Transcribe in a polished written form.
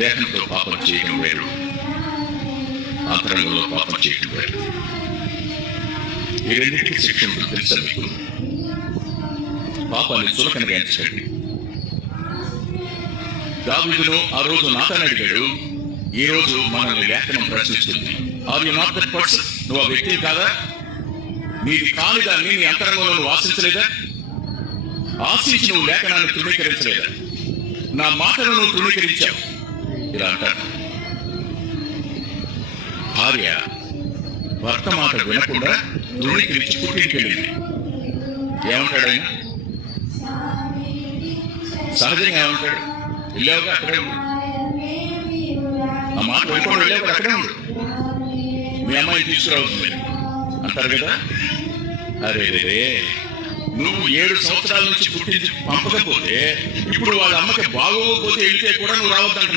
దేహంతో పాపం చేయడం వేరు, అంతరంగంలో పాపం చేయడం వేరు. ఈ రెండింటికి శిక్ష ఉంటుంది తెలుసా మీకు? పాపాన్ని చులకనగా ఎంచకండి. దావీదును ఆ రోజు నాతాను అడిగాడు, ఈ రోజు మనల్ని లేఖనం ప్రశ్నిస్తుంది. Are you not that person? నువ్వు ఆ వ్యక్తి కాదా? నీది కాని దాన్ని నీ అంతరంగంలో నువ్వు ఆశించలేదా? ఆశించి నువ్వు లేఖనాన్ని తృణీకరించలేదా? నా మాటను నువ్వు తృణీకరించావు. ఇలా అంటారు. భార్య భర్త మాట వినకుండా తృణీకరించి పుట్టింటికి వెళ్ళింది. ఏమంటాడు ఆయన? సహజంగా ఏమంటాడు? వెళ్ళావుగా అక్కడే ఉండు, ఆ మాట వినకుండా వెళ్ళావు అక్కడే ఉండు, మీ అమ్మాయిని తీసుకురావుతుంది అంటారు కదా. అరే రే, నువ్వు 7 సంవత్సరాల నుంచి పుట్టించి పంపకపోతే ఇప్పుడు వాళ్ళ అమ్మకి బాగోకపోతే వెళ్తే కూడా నువ్వు రావద్దంటున్నావు.